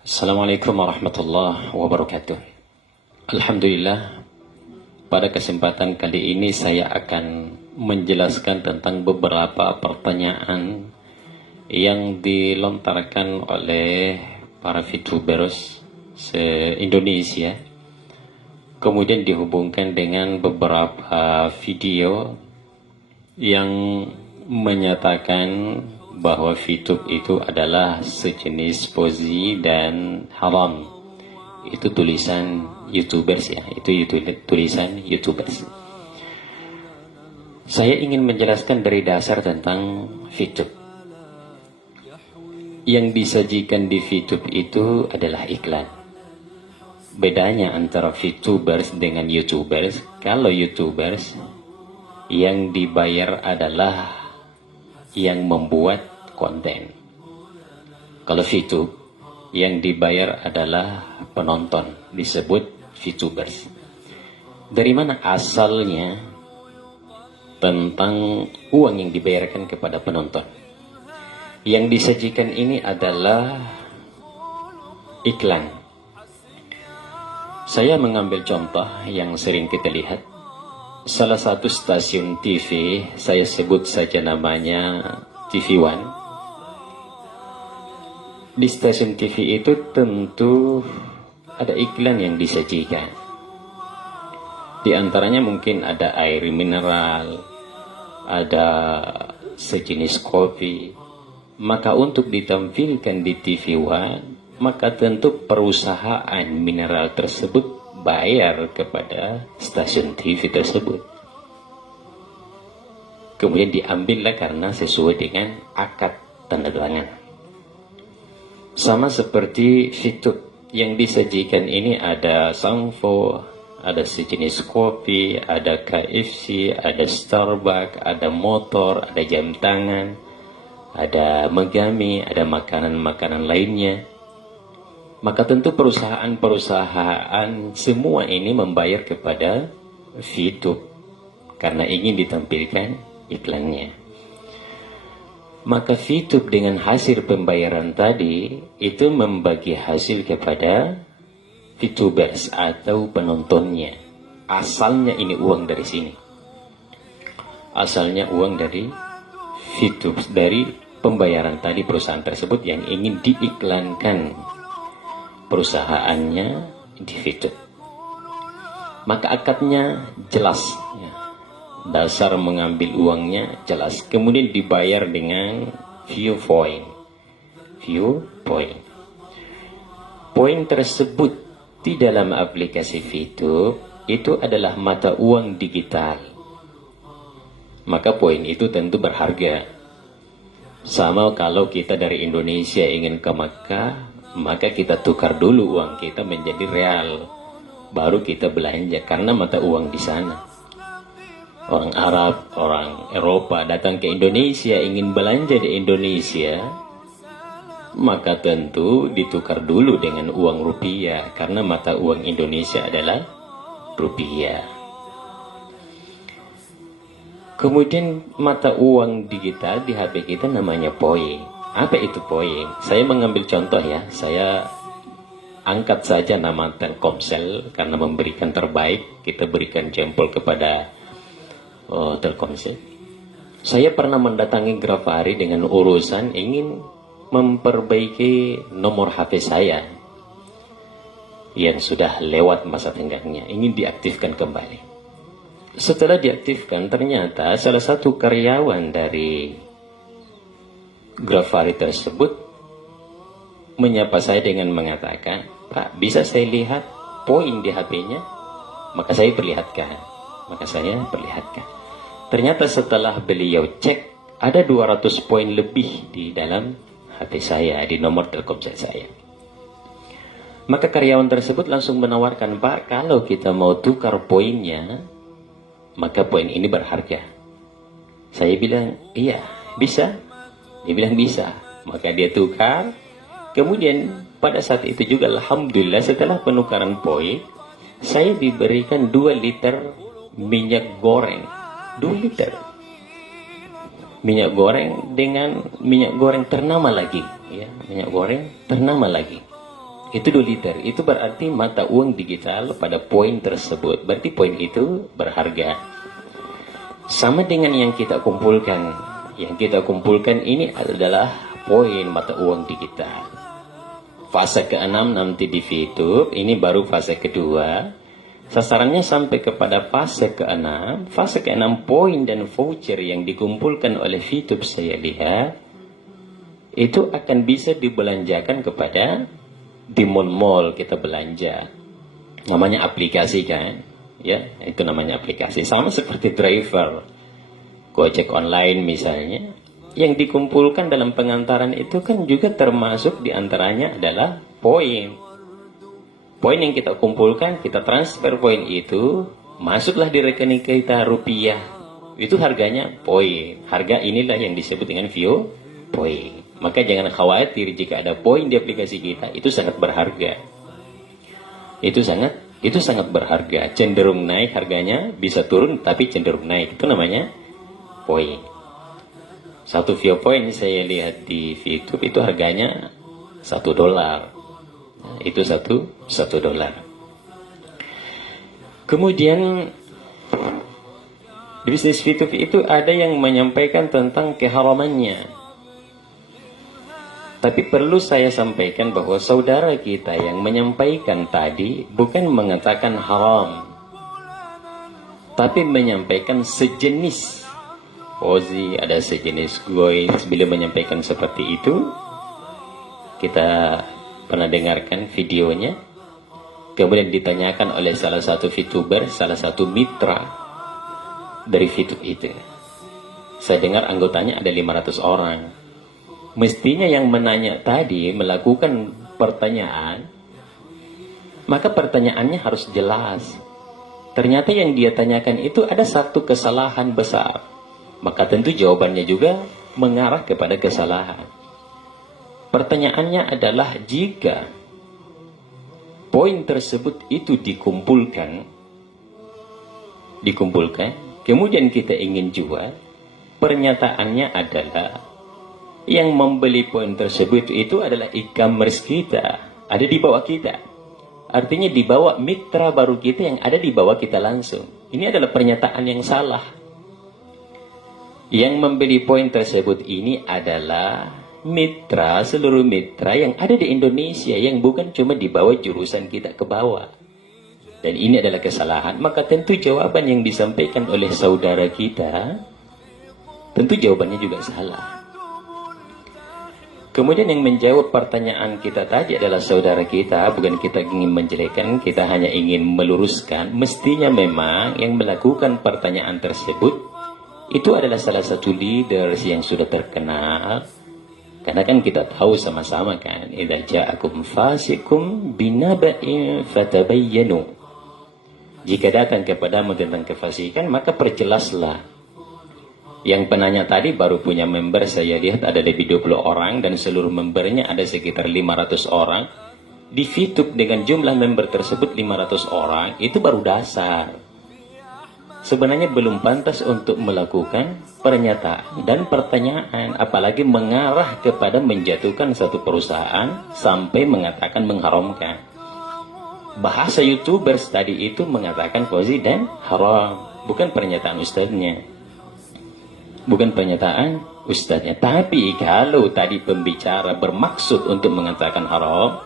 Assalamualaikum warahmatullahi wabarakatuh. Alhamdulillah, pada kesempatan kali ini saya akan menjelaskan tentang beberapa pertanyaan yang dilontarkan oleh para VTubers se-Indonesia, kemudian dihubungkan dengan beberapa video yang menyatakan bahwa VTube itu adalah sejenis poesi dan haram. Itu tulisan YouTubers ya, itu tulisan YouTubers. Saya ingin menjelaskan dari dasar tentang VTube. Yang disajikan di VTube itu adalah iklan. Bedanya antara VTubers dengan YouTubers, kalau YouTubers yang dibayar adalah yang membuat konten. Kalau VTube yang dibayar adalah penonton, disebut VTubers. Dari mana asalnya tentang uang yang dibayarkan kepada penonton? Yang disajikan ini adalah iklan. Saya mengambil contoh yang sering kita lihat. Salah satu stasiun TV, saya sebut saja namanya TV One. Di stasiun TV itu tentu ada iklan yang disajikan. Di antaranya mungkin ada air mineral, ada sejenis kopi. Maka untuk ditampilkan di TV One, maka tentu perusahaan mineral tersebut bayar kepada stasiun TV tersebut. Kemudian diambillah karena sesuai dengan akad tanda tangan. Sama seperti VTube yang disajikan ini, ada Sampo, ada sejenis kopi, ada KFC, ada Starbucks, ada motor, ada jam tangan, ada Megami, ada makanan-makanan lainnya. Maka tentu perusahaan-perusahaan semua ini membayar kepada VTube karena ingin ditampilkan iklannya. Maka VTube dengan hasil pembayaran tadi itu membagi hasil kepada VTubers atau penontonnya. Asalnya ini uang dari sini. Asalnya uang dari VTube, dari pembayaran tadi perusahaan tersebut yang ingin diiklankan perusahaannya di VTube. Maka akadnya jelas ya. Dasar mengambil uangnya jelas. Kemudian dibayar dengan view point. Poin tersebut di dalam aplikasi VTube itu adalah mata uang digital. Maka poin itu tentu berharga. Sama kalau kita dari Indonesia ingin ke Makkah, maka kita tukar dulu uang kita menjadi real, baru kita belanja karena mata uang di sana. Orang Arab, orang Eropa datang ke Indonesia ingin belanja di Indonesia, maka tentu ditukar dulu dengan uang rupiah karena mata uang Indonesia adalah rupiah. Kemudian mata uang digital di HP kita namanya poin. Apa itu poin? Saya mengambil contoh ya, saya angkat saja nama Telkomsel karena memberikan terbaik, kita berikan jempol kepada Telkomsel. Saya pernah mendatangi Grafari dengan urusan ingin memperbaiki nomor HP saya yang sudah lewat masa tenggangnya, ingin diaktifkan kembali. Setelah diaktifkan, ternyata salah satu karyawan dari Grafari tersebut menyapa saya dengan mengatakan, "Pak, bisa saya lihat poin di HP-nya?" Maka saya perlihatkan. Ternyata setelah beliau cek, ada 200 poin lebih di dalam HP saya, di nomor Telkomsel saya. Maka karyawan tersebut langsung menawarkan, "Pak, kalau kita mau tukar poinnya, maka poin ini berharga." Saya bilang, "Iya, bisa." Dia bilang bisa. Maka dia tukar. Kemudian pada saat itu juga alhamdulillah setelah penukaran poin, saya diberikan 2 liter minyak goreng. 2 liter minyak goreng dengan minyak goreng ternama lagi ya, minyak goreng ternama lagi. Itu 2 liter. Itu berarti mata uang digital pada poin tersebut. Berarti poin itu berharga. Sama dengan yang kita kumpulkan. Yang kita kumpulkan ini adalah poin mata uang digital. Fase ke-6 nanti di VTube. Ini baru fase kedua. Sasarannya sampai kepada fase ke-6. Fase ke-6 poin dan voucher yang dikumpulkan oleh VTube saya lihat. Itu akan bisa dibelanjakan kepada di mall-mall kita belanja. Namanya aplikasi kan. Ya, itu namanya aplikasi. Sama seperti driver. Gojek online misalnya. Yang dikumpulkan dalam pengantaran itu kan juga termasuk diantaranya adalah poin. Poin yang kita kumpulkan, kita transfer poin itu, masuklah di rekening kita rupiah. Itu harganya poin. Harga inilah yang disebut dengan view poin. Maka jangan khawatir jika ada poin di aplikasi kita, itu sangat berharga. Itu sangat berharga. Cenderung naik harganya, bisa turun tapi cenderung naik. Itu namanya poin. Satu view point saya lihat di VTube itu harganya $1. Itu $1. Kemudian di bisnis VTube itu ada yang menyampaikan tentang keharamannya. Tapi perlu saya sampaikan bahwa saudara kita yang menyampaikan tadi bukan mengatakan haram, tapi menyampaikan sejenis. Ozi ada sejenis gois bila menyampaikan seperti itu. Kita pernah dengarkan videonya. Kemudian ditanyakan oleh salah satu VTuber, salah satu mitra dari VTube itu. Saya dengar anggotanya ada 500 orang. Mestinya yang menanya tadi melakukan pertanyaan, maka pertanyaannya harus jelas. Ternyata yang dia tanyakan itu ada satu kesalahan besar. Maka tentu jawabannya juga mengarah kepada kesalahan. Pertanyaannya adalah jika poin tersebut itu dikumpulkan, kemudian kita ingin jual, pernyataannya adalah yang membeli poin tersebut itu adalah e-commerce kita, ada di bawah kita. Artinya di bawah mitra baru kita yang ada di bawah kita langsung. Ini adalah pernyataan yang salah. Yang membeli poin tersebut ini adalah mitra, seluruh mitra yang ada di Indonesia, yang bukan cuma di bawah jurusan kita ke bawah. Dan ini adalah kesalahan. Maka tentu jawaban yang disampaikan oleh saudara kita, tentu jawabannya juga salah. Kemudian yang menjawab pertanyaan kita tadi adalah saudara kita, bukan kita ingin menjelekkan, kita hanya ingin meluruskan. Mestinya memang yang melakukan pertanyaan tersebut itu adalah salah satu leaders yang sudah terkenal. Karena kan kita tahu sama-sama kan, idza ja'akum fasikum binaba'in fatabayyanu. Jika datang kepadamu tentang kefasikan, maka perjelaslah. Yang penanya tadi baru punya member, saya lihat ada lebih 20 orang dan seluruh membernya ada sekitar 500 orang. Di VTube dengan jumlah member tersebut 500 orang, itu baru dasar. Sebenarnya belum pantas untuk melakukan pernyataan dan pertanyaan, apalagi mengarah kepada menjatuhkan satu perusahaan sampai mengatakan mengharamkan. Bahasa YouTubers tadi itu mengatakan fauzi dan haram, bukan pernyataan ustadznya. Bukan pernyataan ustadznya. Tapi kalau tadi pembicara bermaksud untuk mengatakan haram,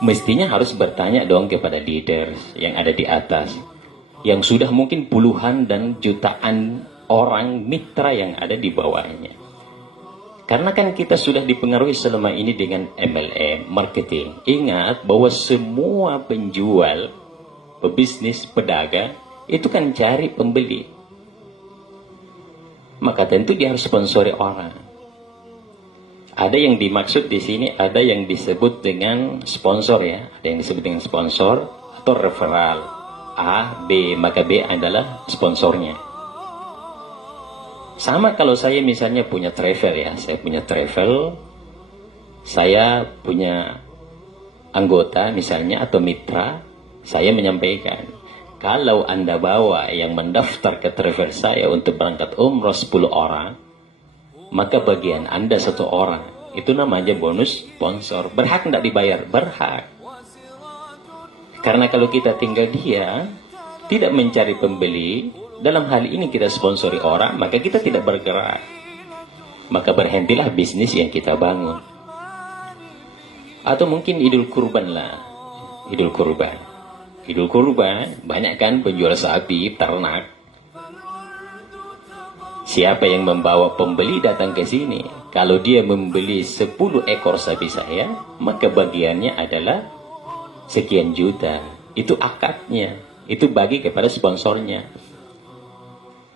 mestinya harus bertanya dong kepada leaders yang ada di atas, yang sudah mungkin puluhan dan jutaan orang mitra yang ada di bawahnya. Karena kan kita sudah dipengaruhi selama ini dengan MLM, marketing. Ingat bahwa semua penjual, pebisnis, pedagang, itu kan cari pembeli. Maka tentu dia harus sponsori orang. Ada yang dimaksud di sini, ada yang disebut dengan sponsor ya. Ada yang disebut dengan sponsor atau referral. A, B, maka B adalah sponsornya. Sama kalau saya misalnya punya travel ya. Saya punya travel, saya punya anggota misalnya atau mitra, saya menyampaikan, kalau Anda bawa yang mendaftar ke travel saya untuk berangkat umroh 10 orang, maka bagian Anda 1 orang. Itu namanya bonus sponsor. Berhak tidak dibayar? Berhak. Karena kalau kita tinggal dia, tidak mencari pembeli, dalam hal ini kita sponsori orang, maka kita tidak bergerak. Maka berhentilah bisnis yang kita bangun. Atau mungkin Idul Kurban lah. Idul Kurban. Idul Kurban, banyak kan penjual sapi, ternak. Siapa yang membawa pembeli datang ke sini? Kalau dia membeli 10 ekor sapi saya, maka bagiannya adalah sekian juta. Itu akadnya. Itu bagi kepada sponsornya.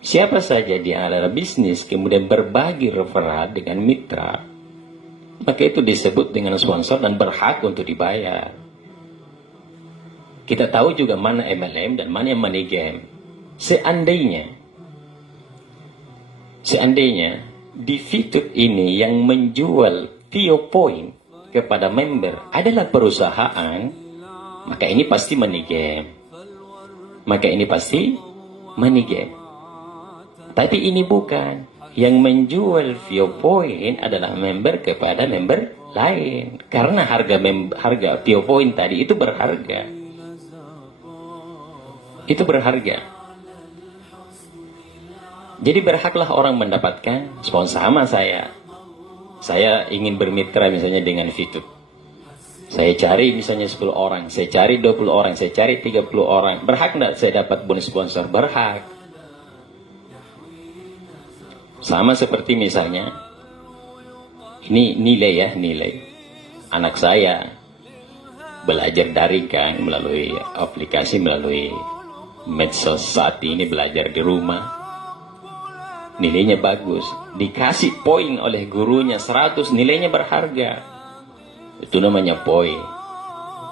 Siapa saja di area bisnis kemudian berbagi referral dengan mitra, maka itu disebut dengan sponsor dan berhak untuk dibayar. Kita tahu juga mana MLM dan mana yang money game. Seandainya di Fitup ini yang menjual Vio Point kepada member adalah perusahaan, maka ini pasti money game. Maka ini pasti money game. Tapi ini bukan. Yang menjual Vio Point adalah member kepada member lain. Karena harga Vio Point tadi itu berharga. Itu berharga. Jadi berhaklah orang mendapatkan sponsor. Sama saya. Saya ingin bermitra misalnya dengan Fitup. Saya cari misalnya 10 orang, saya cari 20 orang, saya cari 30 orang. Berhak enggak saya dapat bonus sponsor? Berhak. Sama seperti misalnya, ini nilai. Anak saya belajar daring kan, melalui aplikasi, melalui medsos saat ini belajar di rumah. Nilainya bagus, dikasih poin oleh gurunya 100, nilainya berharga. Itu namanya poin.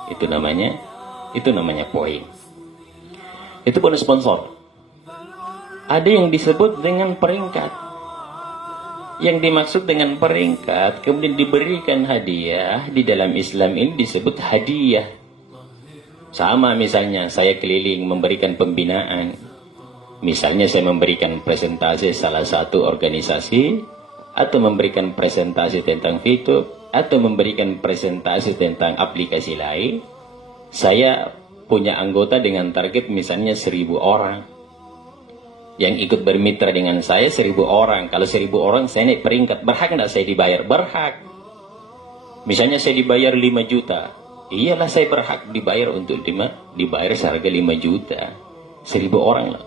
Itu namanya poin. Itu bonus sponsor. Ada yang disebut dengan peringkat. Yang dimaksud dengan peringkat kemudian diberikan hadiah, di dalam Islam ini disebut hadiah. Sama misalnya saya keliling memberikan pembinaan. Misalnya saya memberikan presentasi salah satu organisasi, atau memberikan presentasi tentang Fitup, atau memberikan presentasi tentang aplikasi lain. Saya punya anggota dengan target misalnya 1000 orang. Yang ikut bermitra dengan saya 1000 orang. Kalau 1000 orang saya naik peringkat, berhak tidak saya dibayar? Berhak. Misalnya saya dibayar 5 juta. Iyalah saya berhak dibayar untuk dibayar seharga 5 juta. 1000 orang lah.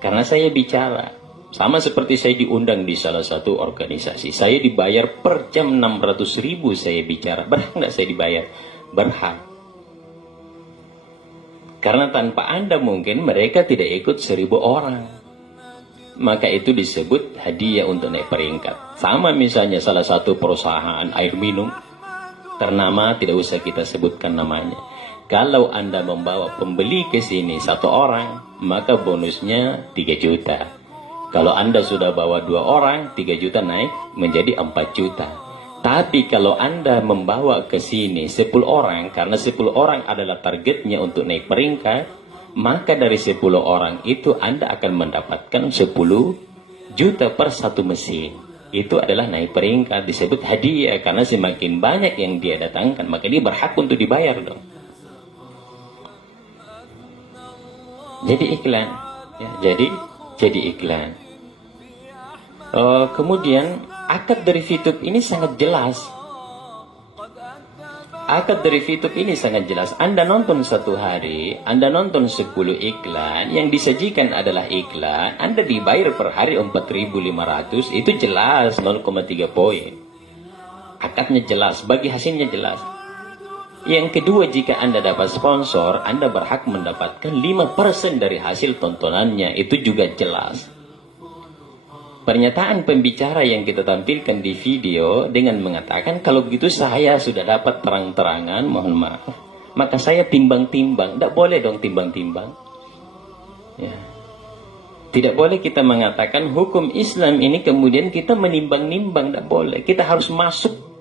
Karena saya bicara. Sama seperti saya diundang di salah satu organisasi. Saya dibayar per jam 600.000 saya bicara. Berhak tidak saya dibayar? Berhak. Karena tanpa Anda mungkin mereka tidak ikut 1000 orang. Maka itu disebut hadiah untuk naik peringkat. Sama misalnya salah satu perusahaan air minum ternama, tidak usah kita sebutkan namanya. Kalau Anda membawa pembeli ke sini 1 orang, maka bonusnya 3 juta. Kalau Anda sudah bawa 2 orang, 3 juta naik menjadi 4 juta. Tapi kalau Anda membawa ke sini 10 orang, karena 10 orang adalah targetnya untuk naik peringkat, maka dari 10 orang itu Anda akan mendapatkan 10 juta per 1 mesin. Itu adalah naik peringkat, disebut hadiah. Karena semakin banyak yang dia datangkan, maka dia berhak untuk dibayar dong. Jadi iklan, ya, jadi iklan. Kemudian akad dari Fitup ini sangat jelas. Akad dari Fitup ini sangat jelas. Anda nonton satu hari, Anda nonton 10 iklan, yang disajikan adalah iklan, Anda dibayar per hari 4.500, itu jelas 0,3 poin. Akadnya jelas, bagi hasilnya jelas. Yang kedua, jika Anda dapat sponsor, Anda berhak mendapatkan 5% dari hasil tontonannya. Itu juga jelas. Pernyataan pembicara yang kita tampilkan di video dengan mengatakan, kalau begitu saya sudah dapat terang-terangan, mohon maaf, maka saya timbang-timbang. Tidak boleh dong timbang-timbang. Ya. Tidak boleh kita mengatakan hukum Islam ini kemudian kita menimbang-nimbang. Tidak boleh. Kita harus masuk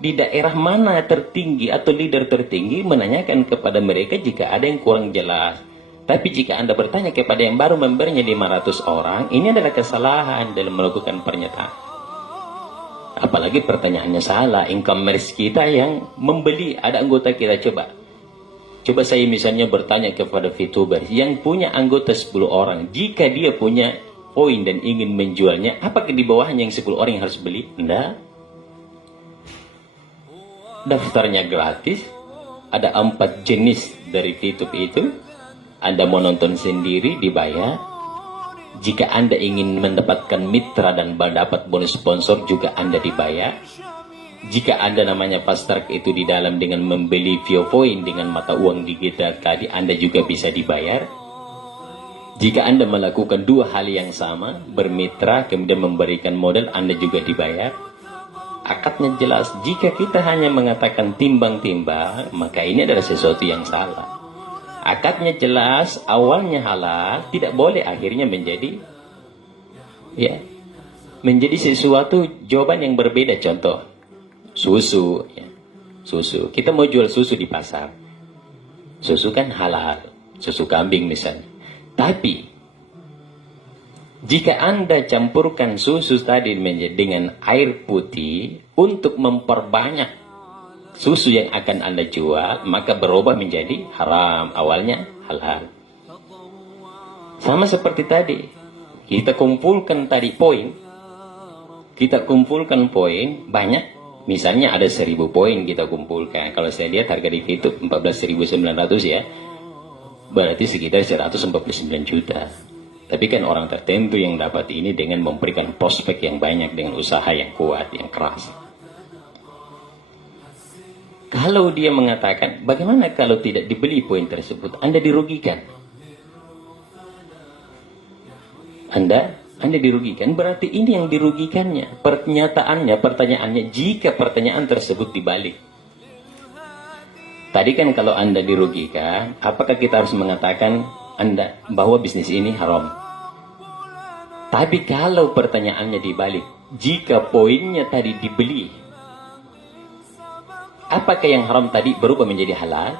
di daerah mana tertinggi atau leader tertinggi, menanyakan kepada mereka jika ada yang kurang jelas. Tapi jika Anda bertanya kepada yang baru membernya 500 orang, ini adalah kesalahan dalam melakukan pernyataan. Apalagi pertanyaannya salah, e-commerce kita yang membeli, ada anggota kita, coba saya misalnya bertanya kepada VTuber yang punya anggota 10 orang, jika dia punya poin dan ingin menjualnya, apakah di bawahnya yang 10 orang yang harus beli? Enggak. Daftarnya gratis, ada 4 jenis dari VTube itu, Anda mau nonton sendiri dibayar. Jika Anda ingin mendapatkan mitra dan mendapat bonus sponsor juga Anda dibayar. Jika Anda namanya Fast Track itu di dalam dengan membeli VioPoint dengan mata uang digital tadi, Anda juga bisa dibayar. Jika Anda melakukan dua hal yang sama, bermitra kemudian memberikan modal, Anda juga dibayar. Akadnya jelas. Jika kita hanya mengatakan timbang-timbang, maka ini adalah sesuatu yang salah. Akadnya jelas, awalnya halal, tidak boleh akhirnya menjadi sesuatu jawaban yang berbeda. Contoh, susu, susu. Kita mau jual susu di pasar, susu kan halal, susu kambing misalnya. Tapi jika Anda campurkan susu tadi dengan air putih untuk memperbanyak susu yang akan Anda jual, maka berubah menjadi haram. Awalnya halal. Sama seperti tadi, kita kumpulkan tadi poin, banyak. Misalnya ada 1000 poin kita kumpulkan. Kalau saya lihat harga di YouTube 14.900 ya, berarti sekitar 149 juta. Tapi kan orang tertentu yang dapat ini dengan memberikan prospek yang banyak, dengan usaha yang kuat, yang keras. Kalau dia mengatakan, bagaimana kalau tidak dibeli poin tersebut? Anda dirugikan. Anda dirugikan, berarti ini yang dirugikannya. Pertanyaannya, jika pertanyaan tersebut dibalik. Tadi kan kalau Anda dirugikan, apakah kita harus mengatakan Anda bahwa bisnis ini haram? Tapi kalau pertanyaannya dibalik, jika poinnya tadi dibeli, apakah yang haram tadi berubah menjadi halal?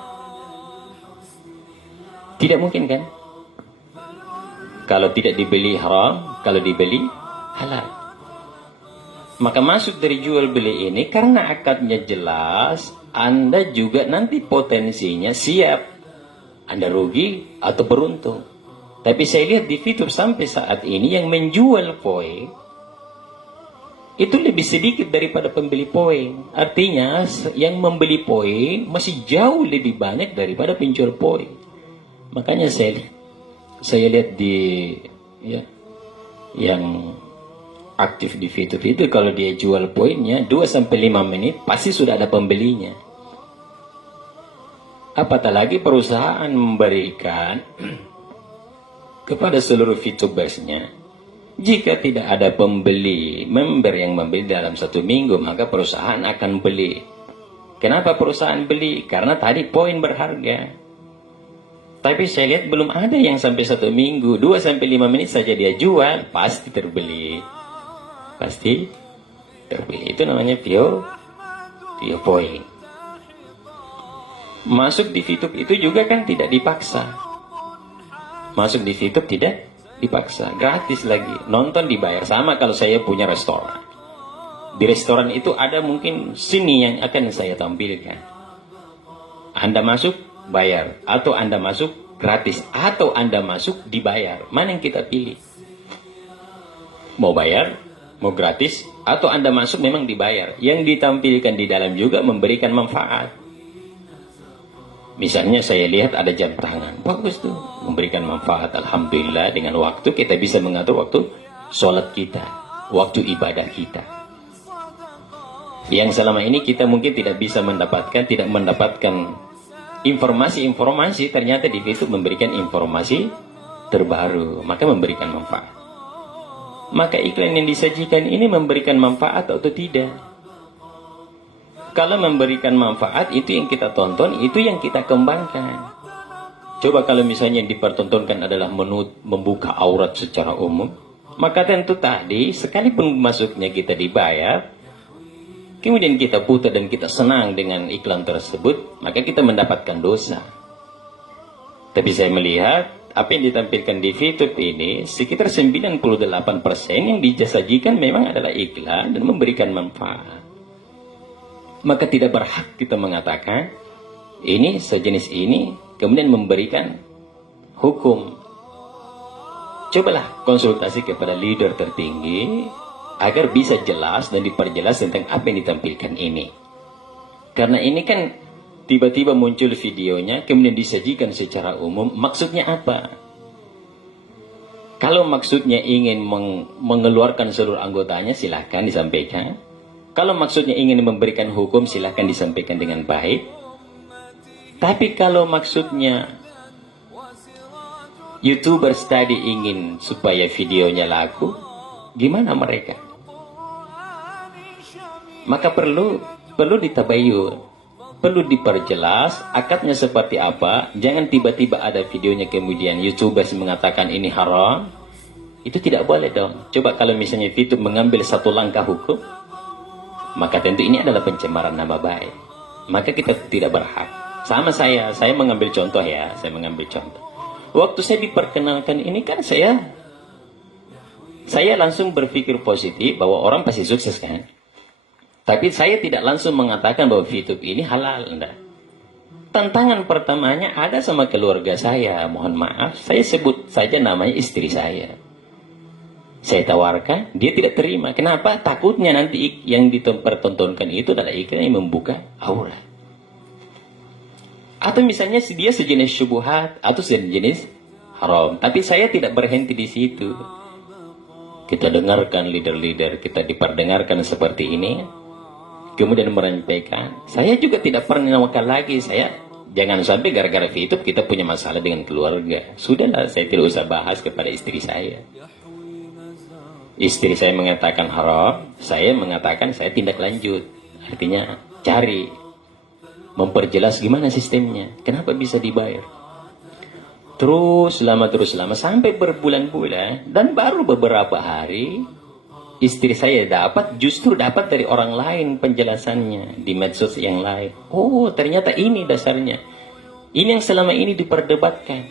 Tidak mungkin kan? Kalau tidak dibeli haram, kalau dibeli halal. Maka masuk dari jual beli ini karena akadnya jelas, Anda juga nanti potensinya siap. Anda rugi atau beruntung. Tapi saya lihat di fitur sampai saat ini yang menjual poin itu lebih sedikit daripada pembeli poin. Artinya yang membeli poin masih jauh lebih banyak daripada penjual poin. Makanya saya lihat di yang aktif di fitur itu, kalau dia jual poinnya 2-5 menit pasti sudah ada pembelinya. Apatah lagi perusahaan memberikan kepada seluruh VTubersnya, jika tidak ada member yang membeli dalam 1 minggu, maka perusahaan akan beli. Kenapa perusahaan beli? Karena tadi poin berharga. Tapi saya lihat belum ada yang sampai 1 minggu, 2-5 menit saja dia jual, pasti terbeli. Pasti terbeli. Itu namanya VioPoint. Masuk di VTube itu juga kan tidak dipaksa. Masuk di VTube tidak dipaksa, gratis lagi. Nonton dibayar. Sama kalau saya punya restoran. Di restoran itu ada mungkin sini yang akan saya tampilkan. Anda masuk bayar, atau Anda masuk gratis, atau Anda masuk dibayar. Mana yang kita pilih? Mau bayar, mau gratis, atau Anda masuk memang dibayar. Yang ditampilkan di dalam juga memberikan manfaat. Misalnya saya lihat ada jam tangan, bagus tuh, memberikan manfaat. Alhamdulillah, dengan waktu kita bisa mengatur waktu sholat kita, waktu ibadah kita. Yang selama ini kita mungkin tidak mendapatkan informasi-informasi, ternyata di situ memberikan informasi terbaru, maka memberikan manfaat. Maka iklan yang disajikan ini memberikan manfaat atau tidak? Kalau memberikan manfaat, itu yang kita tonton, itu yang kita kembangkan. Coba kalau misalnya yang dipertontonkan adalah membuka aurat secara umum, maka tentu tadi, sekalipun masuknya kita dibayar, kemudian kita putar dan kita senang dengan iklan tersebut, maka kita mendapatkan dosa. Tapi saya melihat apa yang ditampilkan di YouTube ini sekitar 98% yang disajikan memang adalah iklan dan memberikan manfaat. Maka tidak berhak kita mengatakan ini sejenis ini kemudian memberikan hukum. Cobalah konsultasi kepada leader tertinggi agar bisa jelas dan diperjelas tentang apa yang ditampilkan ini. Karena ini kan tiba-tiba muncul videonya, kemudian disajikan secara umum, maksudnya apa? Kalau maksudnya ingin mengeluarkan seluruh anggotanya, silahkan disampaikan. Kalau maksudnya ingin memberikan hukum, silahkan disampaikan dengan baik. Tapi kalau maksudnya YouTubers tadi ingin supaya videonya laku, gimana mereka? Maka perlu ditabayun. Perlu diperjelas akadnya seperti apa. Jangan tiba-tiba ada videonya kemudian YouTubers mengatakan ini haram. Itu tidak boleh dong. Coba kalau misalnya YouTube mengambil satu langkah hukum, maka tentu ini adalah pencemaran nama baik. Maka kita tidak berhak. Sama saya mengambil contoh ya. Saya mengambil contoh. Waktu saya diperkenalkan ini kan saya langsung berpikir positif bahwa orang pasti sukses kan. Tapi saya tidak langsung mengatakan bahwa YouTube ini halal, enggak. Tantangan pertamanya ada sama keluarga saya. Mohon maaf, saya sebut saja namanya istri saya. Saya tawarkan, dia tidak terima. Kenapa? Takutnya nanti yang dipertontonkan itu adalah iklan yang membuka aurat. Atau misalnya dia sejenis syubhat atau sejenis haram. Tapi saya tidak berhenti di situ. Kita dengarkan leader-leader, kita diperdengarkan seperti ini. Kemudian menyampaikan, saya juga tidak pernah makan lagi. Saya jangan sampai gara-gara YouTube kita punya masalah dengan keluarga. Sudahlah, saya tidak usah bahas kepada istri saya. Istri saya mengatakan haram, saya mengatakan saya tindak lanjut. Artinya cari, memperjelas gimana sistemnya, kenapa bisa dibayar. Terus lama sampai berbulan-bulan, dan baru beberapa hari istri saya justru dapat dari orang lain penjelasannya di medsos yang lain. Oh, ternyata ini dasarnya. Ini yang selama ini diperdebatkan.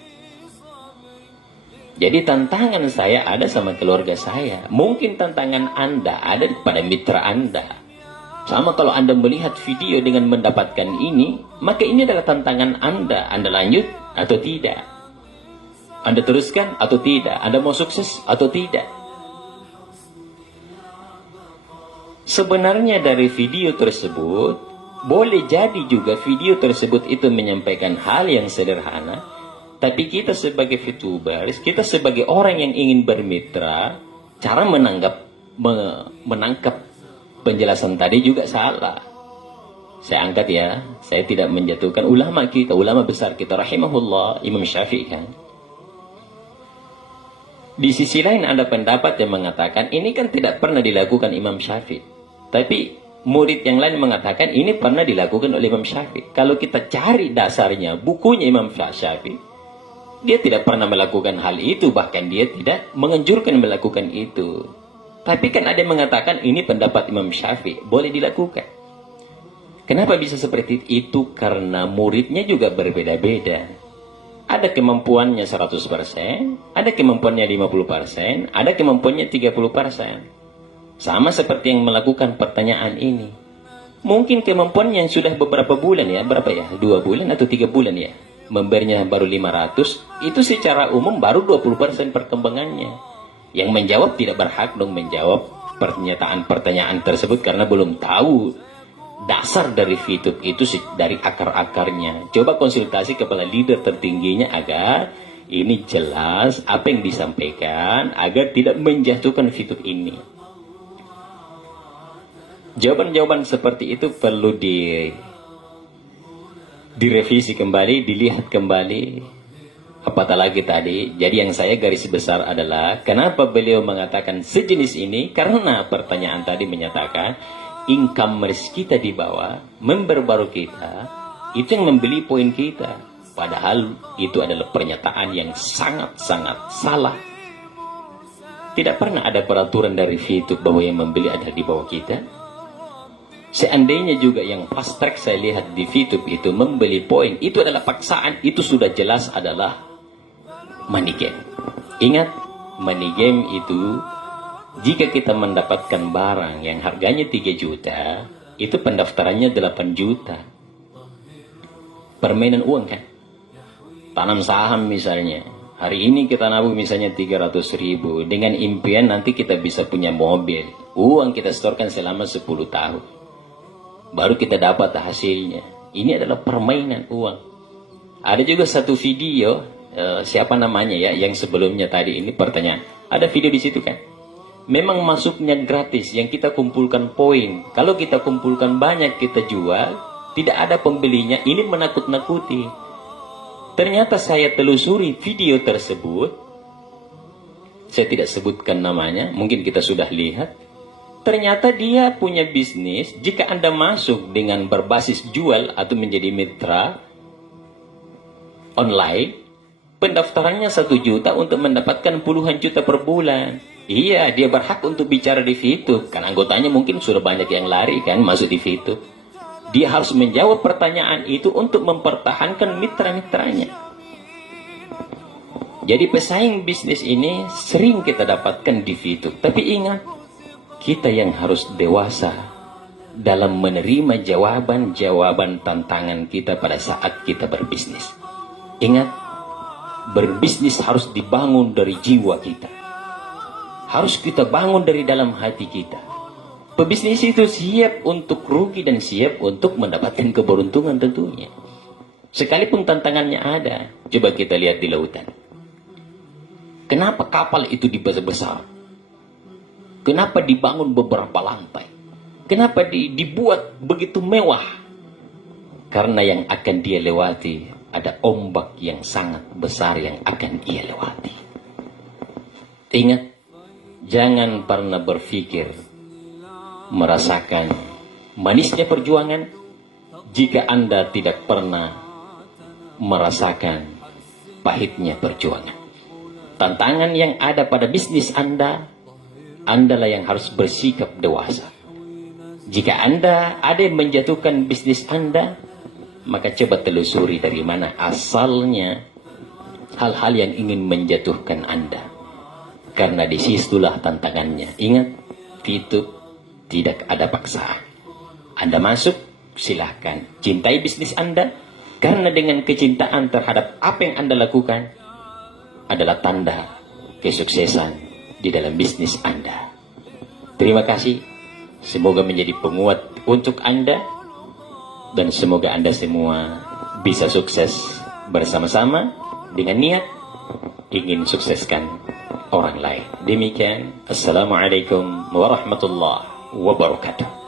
Jadi tantangan saya ada sama keluarga saya. Mungkin tantangan Anda ada pada mitra Anda. Sama kalau Anda melihat video dengan mendapatkan ini, maka ini adalah tantangan Anda. Anda lanjut atau tidak? Anda teruskan atau tidak? Anda mau sukses atau tidak? Sebenarnya dari video tersebut, boleh jadi juga video tersebut itu menyampaikan hal yang sederhana, tapi kita sebagai VTubers, kita sebagai orang yang ingin bermitra, cara menangkap penjelasan tadi juga salah. Saya angkat ya, saya tidak menjatuhkan ulama kita, ulama besar kita, rahimahullah, Imam Syafi'i kan. Di sisi lain ada pendapat yang mengatakan, ini kan tidak pernah dilakukan Imam Syafi'i. Tapi murid yang lain mengatakan ini pernah dilakukan oleh Imam Syafi'i. Kalau kita cari dasarnya, bukunya Imam Syafi'i, dia tidak pernah melakukan hal itu. Bahkan dia tidak menganjurkan melakukan itu. Tapi kan ada yang mengatakan ini pendapat Imam Syafi'i, boleh dilakukan. Kenapa bisa seperti itu? Karena muridnya juga berbeda-beda. Ada kemampuannya 100%, ada kemampuannya 50%, ada kemampuannya 30%. Sama seperti yang melakukan pertanyaan ini. Mungkin kemampuannya yang sudah beberapa bulan ya, berapa ya? 2 bulan atau 3 bulan ya. Memberinya baru 500, itu secara umum baru 20% perkembangannya. Yang menjawab tidak berhak dong menjawab pertanyaan tersebut karena belum tahu dasar dari VTube itu dari akar-akarnya. Coba konsultasi kepada leader tertingginya agar ini jelas apa yang disampaikan agar tidak menjatuhkan VTube ini. Jawaban-jawaban seperti itu perlu direvisi kembali, dilihat kembali. Apatah lagi tadi, jadi yang saya garis besar adalah kenapa beliau mengatakan sejenis ini, karena pertanyaan tadi menyatakan income kita di bawah, member baru kita, itu yang membeli poin kita. Padahal itu adalah pernyataan yang sangat-sangat salah. Tidak pernah ada peraturan dari VTube bahwa yang membeli adalah di bawah kita. Seandainya juga yang fast track saya lihat di VTube itu membeli poin, itu adalah paksaan, itu sudah jelas adalah money game. Ingat, money game itu jika kita mendapatkan barang yang harganya 3 juta, itu pendaftarannya 8 juta. Permainan uang kan? Tanam saham misalnya. Hari ini kita nabung misalnya 300.000. Dengan impian nanti kita bisa punya mobil. Uang kita setorkan selama 10 tahun. Baru kita dapat hasilnya. Ini adalah permainan uang. Ada juga satu video, siapa namanya ya, yang sebelumnya tadi ini pertanyaan. Ada video di situ kan? Memang masuknya gratis, yang kita kumpulkan poin. Kalau kita kumpulkan banyak, kita jual, tidak ada pembelinya. Ini menakut-nakuti. Ternyata saya telusuri video tersebut. Saya tidak sebutkan namanya, mungkin kita sudah lihat. Ternyata dia punya bisnis. Jika Anda masuk dengan berbasis jual atau menjadi mitra online, pendaftarannya 1 juta untuk mendapatkan puluhan juta per bulan. Iya, dia berhak untuk bicara di VTube. Kan anggotanya mungkin sudah banyak yang lari kan masuk di VTube. Dia harus menjawab pertanyaan itu untuk mempertahankan mitra-mitranya. Jadi pesaing bisnis ini sering kita dapatkan di VTube. Tapi ingat, kita yang harus dewasa dalam menerima jawaban-jawaban tantangan kita pada saat kita berbisnis. Ingat, berbisnis harus dibangun dari jiwa kita. Harus kita bangun dari dalam hati kita. Pebisnis itu siap untuk rugi dan siap untuk mendapatkan keberuntungan tentunya. Sekalipun tantangannya ada. Coba kita lihat di lautan. Kenapa kapal itu dibesar-besar? Kenapa dibangun beberapa lantai? Kenapa dibuat begitu mewah? Karena yang akan dia lewati ada ombak yang sangat besar yang akan ia lewati. Ingat, jangan pernah berpikir merasakan manisnya perjuangan jika Anda tidak pernah merasakan pahitnya perjuangan. Tantangan yang ada pada bisnis Andalah yang harus bersikap dewasa. Jika Anda ada yang menjatuhkan bisnis Anda, maka coba telusuri dari mana asalnya hal-hal yang ingin menjatuhkan Anda. Karena disitulah tantangannya. Ingat, itu tidak ada paksaan. Anda masuk, silahkan. Cintai bisnis Anda, karena dengan kecintaan terhadap apa yang Anda lakukan adalah tanda kesuksesan di dalam bisnis Anda. Terima kasih. Semoga menjadi penguat untuk Anda. Dan semoga Anda semua bisa sukses bersama-sama dengan niat ingin sukseskan orang lain. Demikian, Assalamualaikum warahmatullahi wabarakatuh.